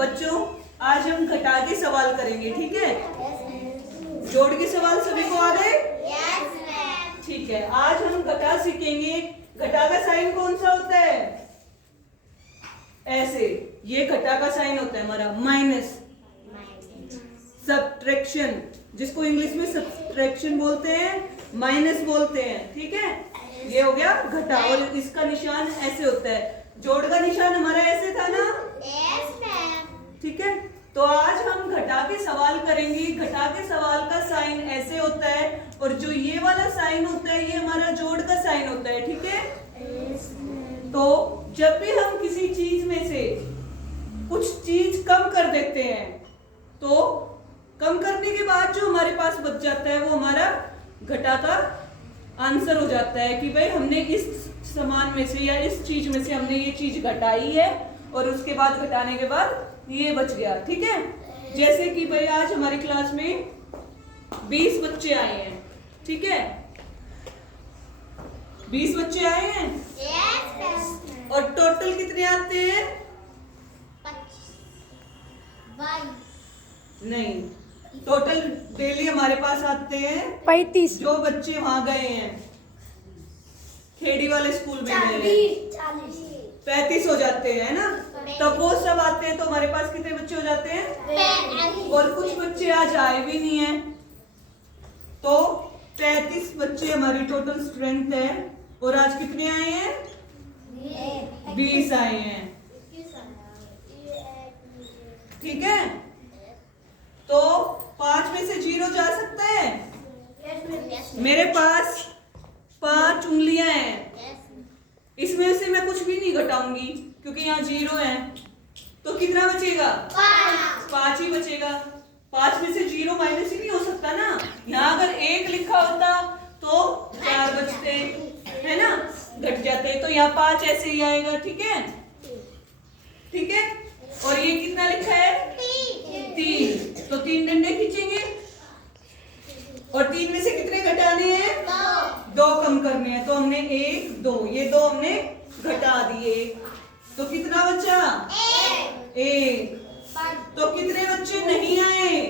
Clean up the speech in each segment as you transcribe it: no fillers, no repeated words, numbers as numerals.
बच्चों आज हम घटा के सवाल करेंगे, ठीक है। जोड़ के सवाल सभी को आ गए? ठीक है, आज हम घटा सीखेंगे। घटा का साइन कौन सा होता है? ऐसे, ये घटा का साइन होता है हमारा माइनस। सब्ट्रैक्शन, जिसको इंग्लिश में सब्ट्रैक्शन बोलते हैं, माइनस बोलते हैं, ठीक है। ये हो गया घटा, और इसका निशान ऐसे होता है। जोड़ का निशान हमारा ऐसे था ना? ठीक है, तो आज हम घटा के सवाल करेंगे। घटा के सवाल का साइन ऐसे होता है, और जो ये वाला साइन होता है ये हमारा जोड़ का साइन होता है, ठीक है। तो जब भी हम किसी चीज में से कुछ चीज कम कर देते हैं, तो कम करने के बाद जो हमारे पास बच जाता है वो हमारा घटा का आंसर हो जाता है कि भाई हमने इस सामान में से या इस चीज में से हमने ये चीज घटाई है, और उसके बाद घटाने के बाद ये बच गया, ठीक है। जैसे कि भाई आज हमारी क्लास में 20 बच्चे आए हैं, ठीक है। 20 बच्चे आए हैं, और टोटल कितने आते हैं? नहीं, टोटल डेली हमारे पास आते हैं 35। जो बच्चे वहां गए हैं खेड़ी वाले स्कूल में गए, 35 हो जाते हैं ना। तब वो सब आते हैं तो हमारे पास कितने बच्चे हो जाते हैं? और कुछ बच्चे आज आए भी नहीं है, तो 35 बच्चे हमारी टोटल स्ट्रेंथ है। और आज कितने आए हैं? 20 आए हैं, ठीक है। तो 5 में से 0 जा सकता है? मेरे पास 5 उंगलियां हैं, इसमें से मैं कुछ भी नहीं घटाऊंगी क्योंकि यहाँ 0 है, तो कितना बचेगा? 5 ही बचेगा। 5 में से 0 माइनस ही नहीं हो सकता ना। यहाँ अगर 1 लिखा होता तो 4 बचते, है ना, घट जाते, तो यहाँ 5 ऐसे ही आएगा, ठीक है, ठीक है। और ये कितना लिखा है? 3, तो 3 डंडे खींचेंगे, और 3 में से कितने घटाने हैं? 2 कम करने हैं, तो हमने 1 2, ये 2 हमने घटा दिए, तो कितना बचा? 1। तो कितने बच्चे नहीं आए?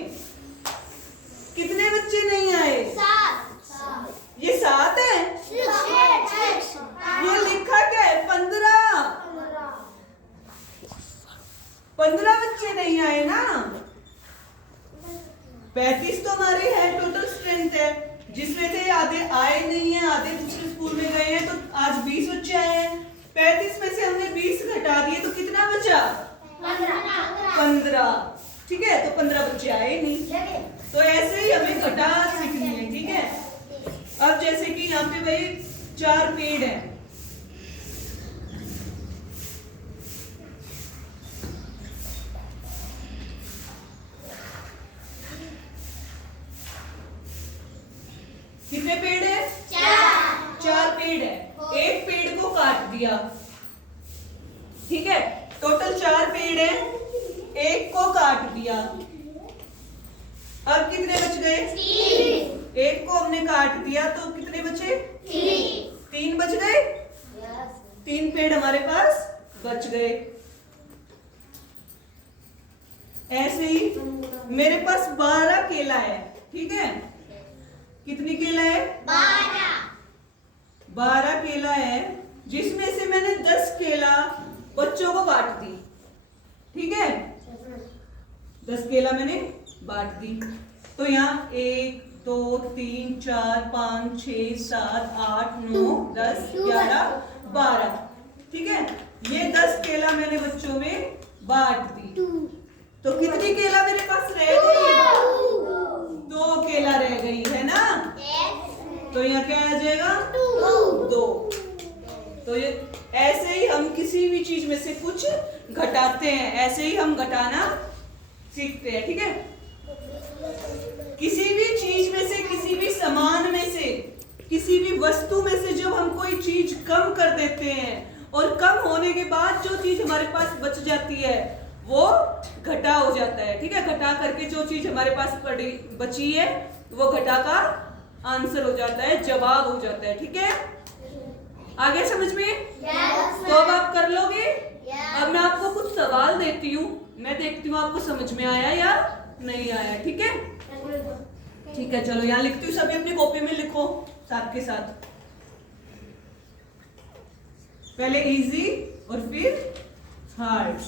कितने बच्चे नहीं आए? 7। ये 7 है। ये लिखा क्या है? 15। 15 बच्चे नहीं आए ना। 35 तो हमारे है टोटल स्ट्रेंथ है, जिसमें से आधे आए नहीं है, आधे दूसरे स्कूल में गए हैं, तो आज 20 बच्चे आए हैं। 35 में से हमने 20 घटा दिए, तो कितना बचा? 15, ठीक है। तो 15 बच्चे आए नहीं। तो ऐसे ही हमें घटा सीखनी है, ठीक है। अब जैसे कि यहाँ पे भाई 4 पेड़ हैं, कितने पेड़ है? 4 पेड़ है। एक पेड़ को काट दिया, ठीक है। टोटल 4 पेड़ है, एक को काट दिया, अब कितने बच गए? 3। एक को हमने काट दिया तो कितने बचे? 3 बच गए। 3 पेड़ हमारे पास बच गए। ऐसे ही मेरे पास 12 केला है, ठीक है। कितनी केला है? 12 केला है, जिसमें से मैंने 10 केला बच्चों को बांट दी, ठीक है। 10 केला मैंने बांट दी, तो यहाँ 1 2 3 4 5 6 7 8 9 10 11 12, ठीक है। ये 10 केला मैंने बच्चों में बांट दी, तो कितनी केला मेरे पास रह गई? 2 केला रह गई है ना। तो यहाँ क्या आ जाएगा? 2। तो ये ऐसे ही हम किसी भी चीज में से कुछ घटाते हैं, ऐसे ही हम घटाना सीखते हैं, ठीक है। किसी भी चीज में से, किसी भी सामान में से, किसी भी वस्तु में से जब हम कोई चीज कम कर देते हैं, और कम होने के बाद जो चीज हमारे पास बच जाती है वो घटा हो जाता है, ठीक है। घटा करके जो चीज हमारे पास पड़ी बची है वो घटा का आंसर हो जाता है, जवाब हो जाता है, ठीक है। आगे समझ में? Yes, तो अब आप कर लोगे? अब मैं आपको कुछ सवाल देती हूँ, मैं देखती हूँ आपको समझ में आया या नहीं आया, ठीक है? ठीक है, चलो यहाँ लिखती हूँ, सभी अपनी कॉपी में लिखो साथ के साथ। पहले इजी और फिर हार्ड।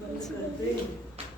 बंद कर दे।